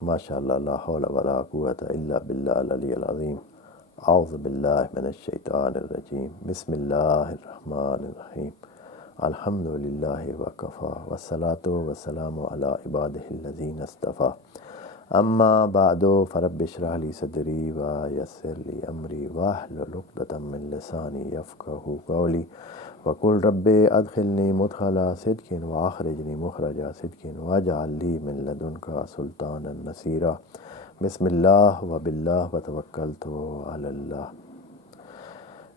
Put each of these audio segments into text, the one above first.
MashaAllah, la hawla wa la quwwata illa billah al-ali al-azim. A'udhu billahi minash shaitanir rajim. Bismillahir rahmanir rahim. Alhamdulillahi wa kafa. Wassalatu wassalamu ala ibadihi allazina istafa. Amma ba'du farabbi shrah li sadri wa yassir li amri wahlul 'uqdatam min lisani yafqahu qawli. وقل ربي أدخلني مدخل صدق وأخرجني مخرج صدق واجعل لي من لدنك سلطانا نصيرا بسم الله وبالله وتوكلت على الله.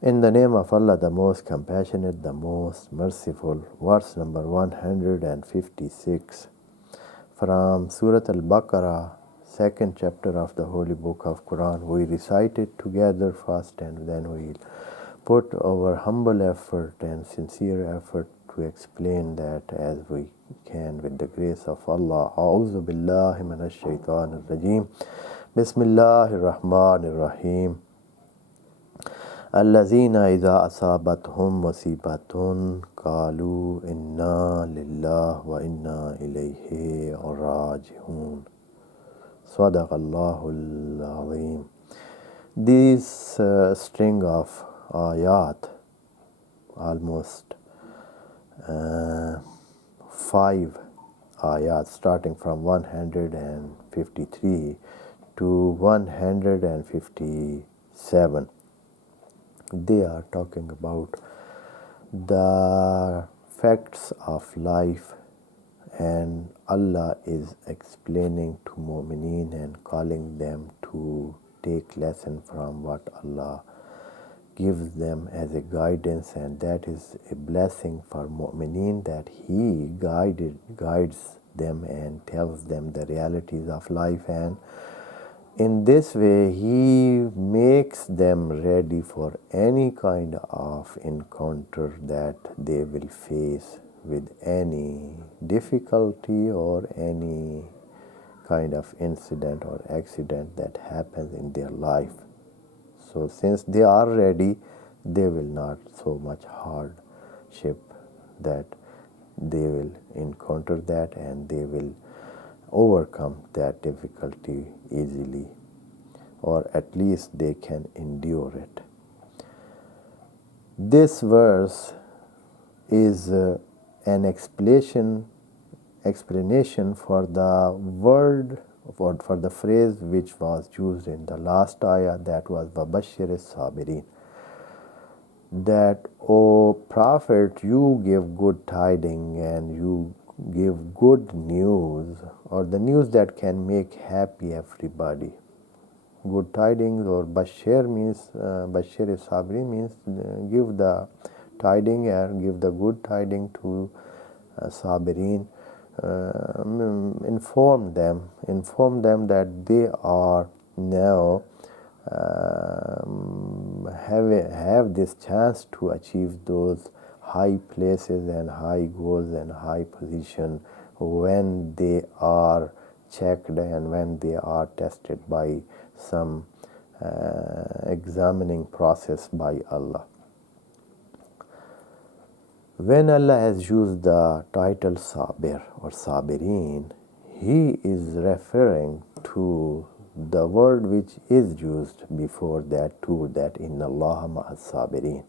In the name of Allah, the most compassionate, the most merciful. Verse number 156 from Surah Al-Baqarah, second chapter of the Holy Book of Quran. We recite it together first and then we'll put our humble effort and sincere effort to explain that as we can with the grace of Allah. A'udhu billahi minash shaitanir rajim. Bismillahir rahmanir rahim. Allazina idha asabathum musibatun qalu inna lillahi wa inna ilayhi raji'un. Sadaqallahul azim. This string of Ayat, almost 5 ayat starting from 153 to 157. They are talking about the facts of life, and Allah is explaining to mu'mineen and calling them to take lesson from what Allah gives them as a guidance, and that is a blessing for mu'mineen, that He guides them and tells them the realities of life, and in this way He makes them ready for any kind of encounter that they will face with any difficulty or any kind of incident or accident that happens in their life. So since they are ready, they will not so much hardship that they will encounter that, and they will overcome that difficulty easily, or at least they can endure it. This verse is an explanation for the word, for the phrase which was used in the last ayah, that was وَبَشِّرِ الصَّابِرِينَ, that, O Prophet, you give good tidings and you give good news, or the news that can make happy everybody. Good tidings, or Bashir means, Bashir Sabirin means give the tiding and give the good tiding to Sabirin. Inform them that they are now have this chance to achieve those high places and high goals and high position when they are checked and when they are tested by some examining process by Allah. When Allah has used the title Sabir or Sabirin, He is referring to the word which is used before that too, that Inna Allaha ma'as Sabirin.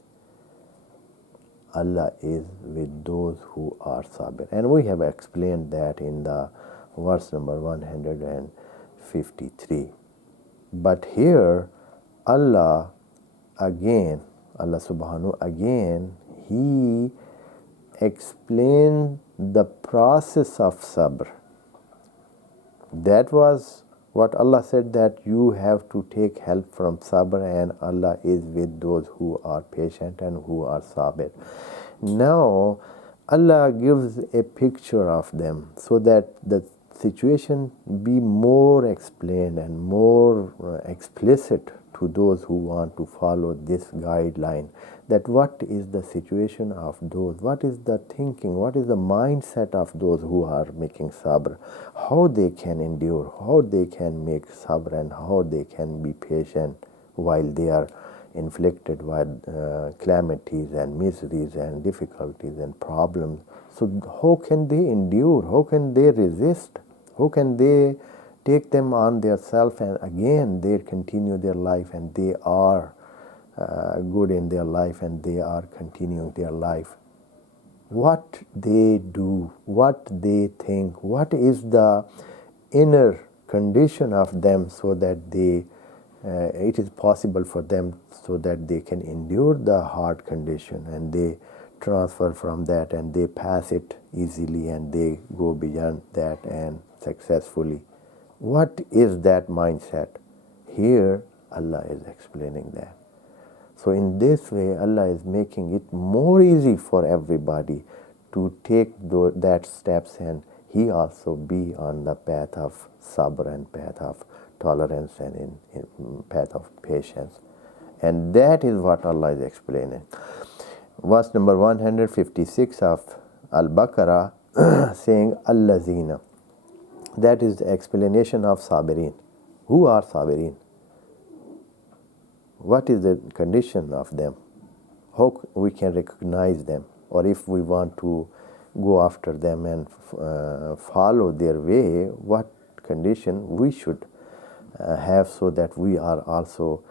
Allah is with those who are Sabir. And we have explained that in the verse number 153. But here, Allah subhanahu again, He explained the process of sabr. That was what Allah said, that you have to take help from sabr, and Allah is with those who are patient and who are sabir. Now Allah gives a picture of them so that the situation be more explained and more explicit to those who want to follow this guideline, that what is the situation of those, what is the thinking, what is the mindset of those who are making sabr, how they can endure, how they can make sabr, and how they can be patient while they are inflicted by calamities and miseries and difficulties and problems. So how can they endure? How can they resist? How can they take them on their self, and again they continue their life, and they are good in their life, and they are continuing their life. What they do, what they think, what is the inner condition of them, so that it is possible for them so that they can endure the hard condition, and they transfer from that, and they pass it easily, and they go beyond that and successfully. What is that mindset? Here Allah is explaining that. So in this way, Allah is making it more easy for everybody to take that steps, and he also be on the path of sabr and path of tolerance and in path of patience. And that is what Allah is explaining. Verse number 156 of Al-Baqarah saying Allazina. That is the explanation of Sabirin. Who are Sabirin? What is the condition of them? How we can recognize them? Or if we want to go after them and follow their way, what condition we should have, so that we are also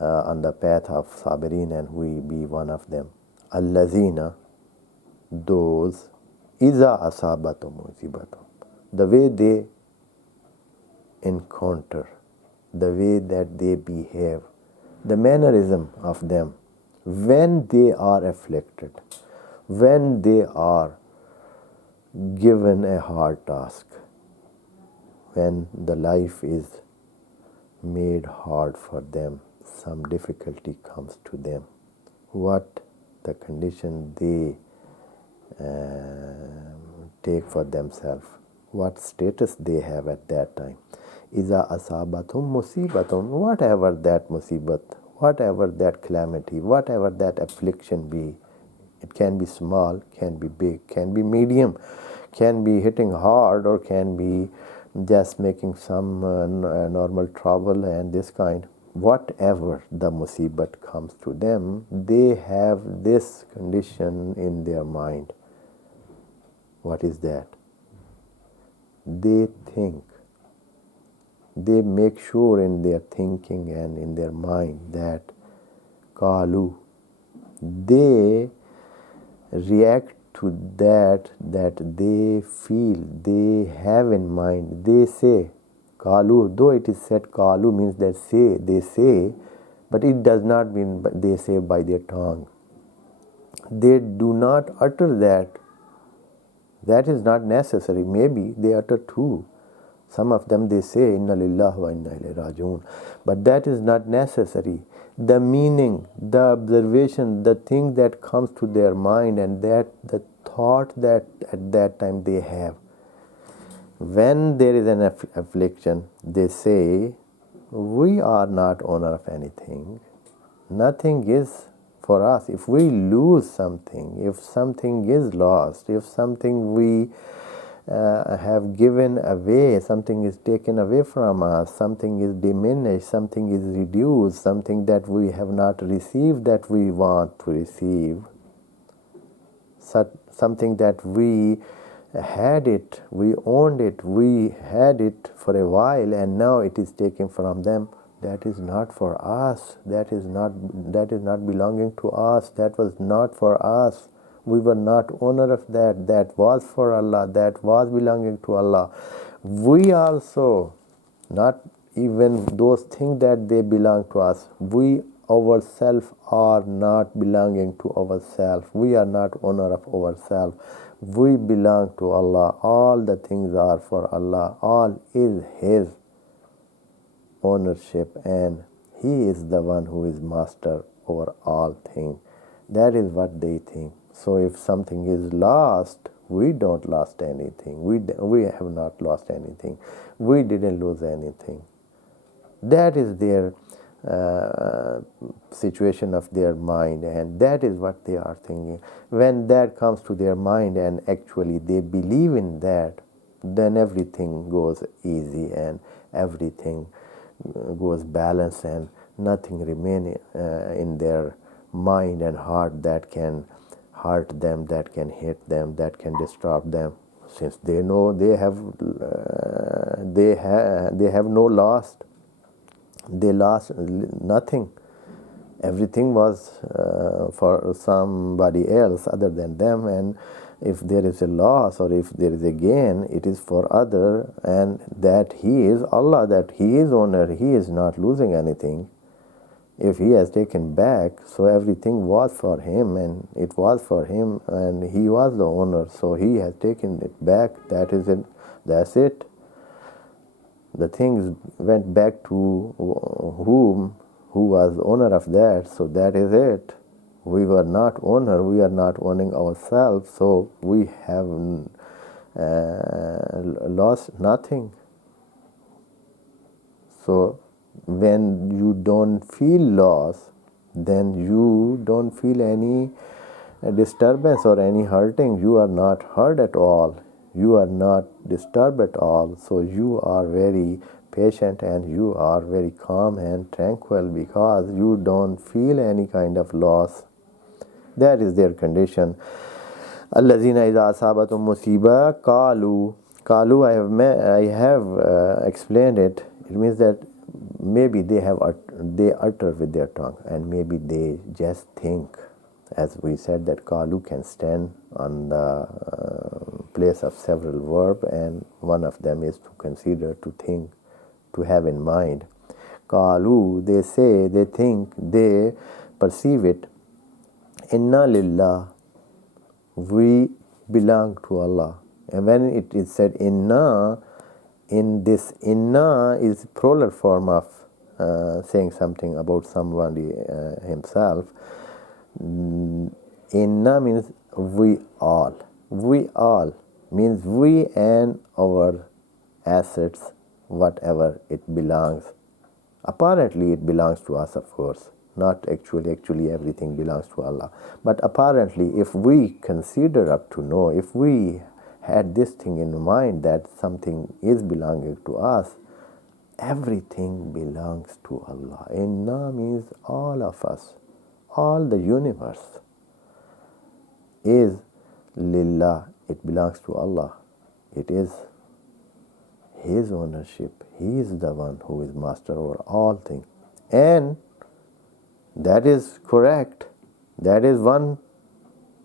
on the path of Sabirin and we be one of them. Allazina, those, Iza asabatum musibatum, the way they encounter, the way that they behave, the mannerism of them, when they are afflicted, when they are given a hard task, when the life is made hard for them, some difficulty comes to them, what the condition they take for themselves, what status they have at that time. Iza asabatum musibatum, whatever that musibat, whatever that calamity, whatever that affliction be, it can be small, can be big, can be medium, can be hitting hard, or can be just making some normal trouble and this kind. Whatever the musibat comes to them, they have this condition in their mind. What is that? They think. They make sure in their thinking and in their mind that Kalu, they react to that they feel, they have in mind. They say, Kalu, though it is said Kalu means that they say, but it does not mean they say by their tongue. They do not utter that. That is not necessary. Maybe they utter too. Some of them they say, Inna lillahi wa inna ilayhi raji'un. But that is not necessary. The meaning, the observation, the thing that comes to their mind, and that the thought that at that time they have. When there is an affliction, they say, we are not owner of anything. Nothing is for us. If we lose something, if something is lost, if something we have given away, something is taken away from us, something is diminished, something is reduced, something that we have not received that we want to receive, something that we had it, we owned it, we had it for a while, and now it is taken from them. That is not for us. That is not belonging to us. That was not for us. We were not owner of that. That was for Allah. That was belonging to Allah. We also, not even those things that they belong to us, we ourselves are not belonging to ourselves. We are not owner of ourselves. We belong to Allah. All the things are for Allah. All is His ownership, and He is the one who is master over all things. That is what they think. So if something is lost, we don't lost anything. We have not lost anything. We didn't lose anything. That is their situation of their mind, and that is what they are thinking. When that comes to their mind and actually they believe in that, then everything goes easy and everything goes balanced, and nothing remains in their mind and heart that can hurt them, that can hit them, that can disturb them. since they know they have no lost, they lost nothing. Everything was for somebody else other than them, and if there is a loss or if there is a gain, it is for other, and that He is Allah, that He is owner, He is not losing anything. If He has taken back, so everything was for Him, and it was for Him, and He was the owner, so He has taken it back. That is it. That's it. The things went back to who was owner of that, so that is it. We were not owner, we are not owning ourselves, so we have lost nothing. So when you don't feel loss, then you don't feel any disturbance or any hurting. You are not hurt at all. You are not disturbed at all. So you are very patient and you are very calm and tranquil because you don't feel any kind of loss. That is their condition. Allazina idha asabatum musiba qalu. Qalu, I have explained it. It means that maybe they utter with their tongue, and maybe they just think. As we said, that qalu can stand on the place of several verbs, and one of them is to consider, to think, to have in mind. Qalu, they say, they think, they perceive it. Inna lillah, we belong to Allah. And when it is said inna, in this inna is plural form of saying something about somebody himself. Inna means we all. We all means we and our assets, whatever it belongs. Apparently it belongs to us, of course. Not actually. Actually everything belongs to Allah. But apparently, if we consider up to know, if we had this thing in mind that something is belonging to us, everything belongs to Allah. Inna means all of us. All the universe is lillah. It belongs to Allah. It is His ownership. He is the one who is master over all things. And that is correct. That is one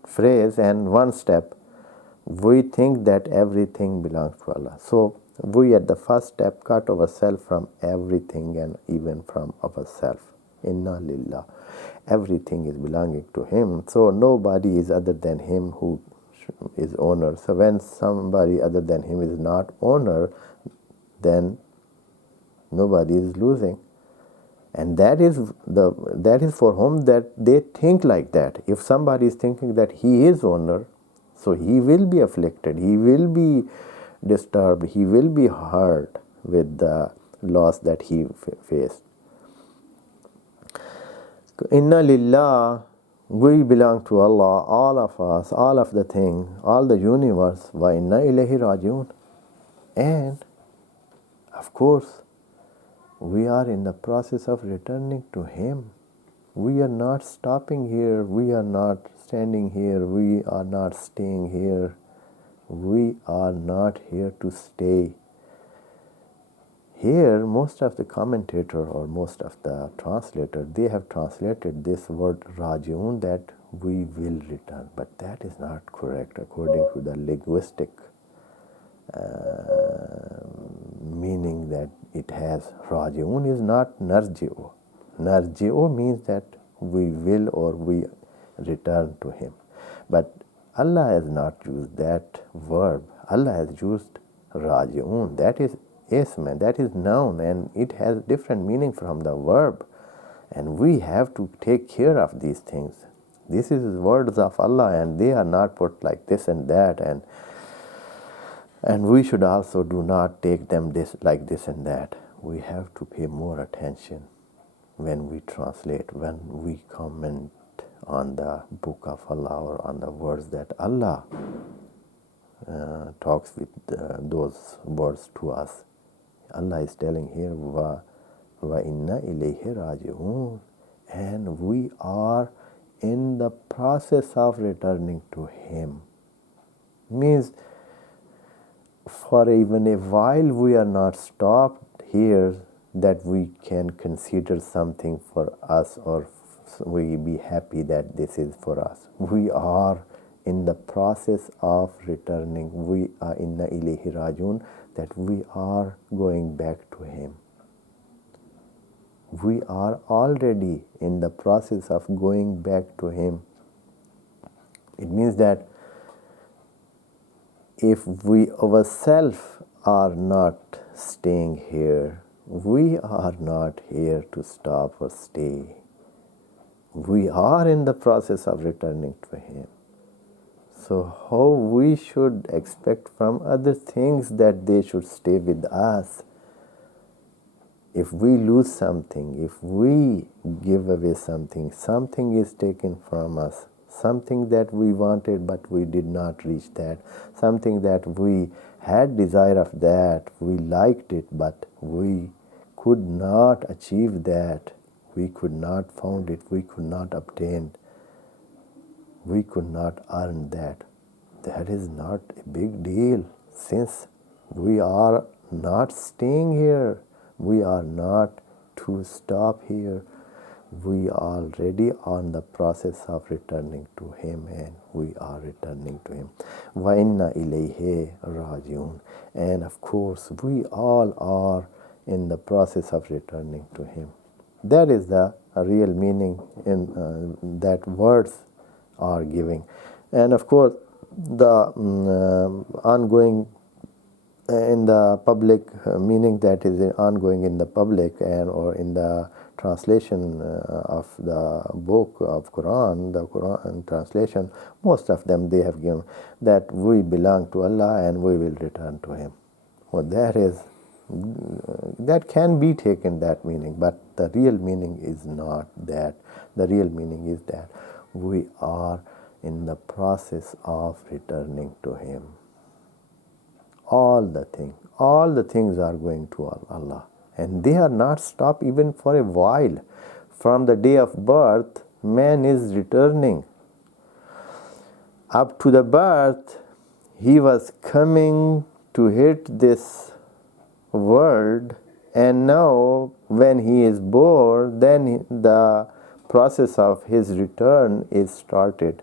phrase and one step. We think that everything belongs to Allah. So we at the first step cut ourselves from everything and even from ourselves. Inna lillah. Everything is belonging to Him. So nobody is other than Him who is owner. So when somebody other than Him is not owner, then nobody is losing. And that is for whom that they think like that. If somebody is thinking that he is owner, so he will be afflicted, he will be disturbed, he will be hurt with the loss that he faced. Inna lillah, we belong to Allah, all of us, all of the thing, all the universe. Wa inna ilayhi rajiun. And of course, we are in the process of returning to Him. We are not stopping here. We are not standing here. We are not staying here. We are not here to stay. Here, most of the commentator or most of the translator, they have translated this word rajiun, that we will return. But that is not correct according to the linguistic meaning that it has. Rajiun is not narji'u. Narji'u means that we will or we return to Him. But Allah has not used that verb. Allah has used raji'un. That is ism, that is noun, and it has different meaning from the verb. And we have to take care of these things. This is words of Allah, and they are not put like this and that, and we should also do not take them like this and that. We have to pay more attention when we translate, when we comment on the book of Allah or on the words that Allah talks with those words to us. Allah is telling here, wa inna ilayhi raji'un, and we are in the process of returning to Him. Means for even a while we are not stopped here that we can consider something for us or we be happy that this is for us. We are in the process of returning. We are inna ilayhi rajun, that we are going back to him. We are already in the process of going back to him. It means that if we ourselves are not staying here, we are not here to stop or stay. We are in the process of returning to him. So how we should expect from other things that they should stay with us? If we lose something, if we give away something, something is taken from us, something that we wanted but we did not reach that, something that we had desire of that, we liked it but we could not achieve that, we could not found it, we could not obtain, we could not earn that. That is not a big deal, since we are not staying here, we are not to stop here. We are already on the process of returning to him, and we are returning to him. Wa inna ilayhi rajiun. And of course, we all are in the process of returning to him. That is the real meaning in that words are giving. And of course, the ongoing in the public meaning, that is ongoing in the public and or in the translation of the book of Quran, the Quran translation, most of them they have given that we belong to Allah and we will return to him. Well, that can be taken that meaning, but the real meaning is not that. The real meaning is that we are in the process of returning to him. All the things are going to Allah, and they are not stopped even for a while. From the day of birth, man is returning. Up to the birth, he was coming to hit this world, and now when he is born, then the process of his return is started.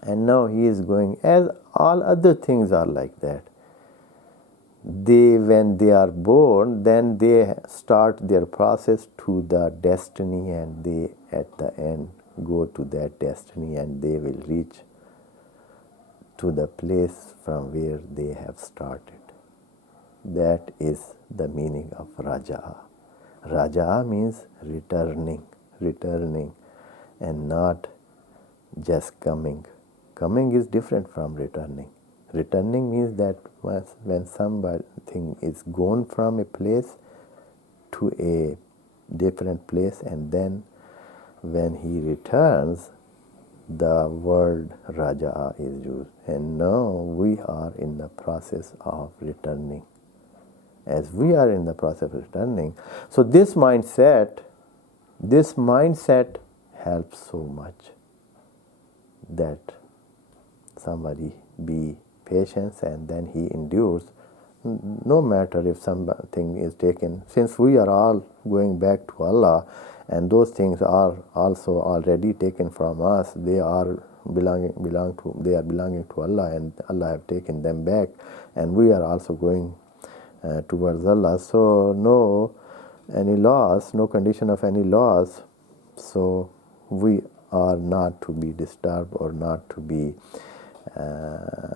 And now he is going, as all other things are like that. When they are born, then they start their process to the destiny, and they at the end go to that destiny, and they will reach to the place from where they have started. That is the meaning of Raja'a. Raja'a means returning, and not just coming. Coming is different from returning. Returning means that when something is gone from a place to a different place, and then when he returns, the word Raja'a is used. And now we are in the process of returning. As we are in the process of returning, so this mindset helps so much, that somebody be patient and then he endures, no matter if something is taken, since we are all going back to Allah, and those things are also already taken from us. They are belonging to Allah, and Allah have taken them back, and we are also going towards Allah. So no condition of any loss. So we are not to be disturbed or not to be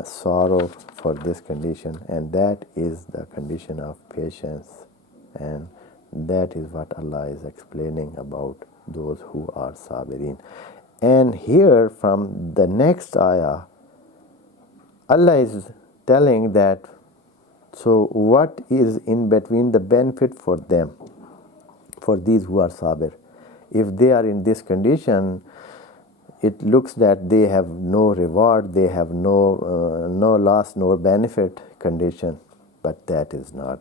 sorrow for this condition, and that is the condition of patience, and that is what Allah is explaining about those who are sabirin. And here from the next ayah, Allah is telling that, so what is in between the benefit for them, for these who are sabir? If they are in this condition, it looks that they have no reward, they have no loss, no benefit condition, but that is not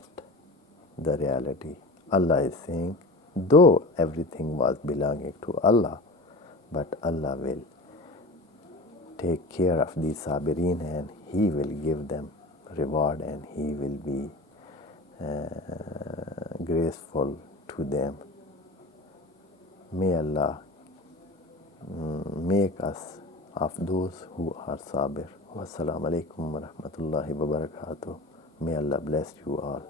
the reality. Allah is saying, though everything was belonging to Allah, but Allah will take care of these sabirin and He will give them reward and He will be graceful to them. May Allah make us of those who are sabir. Wassalamu alaikum wa rahmatullahi wa barakatuh. May Allah bless you all.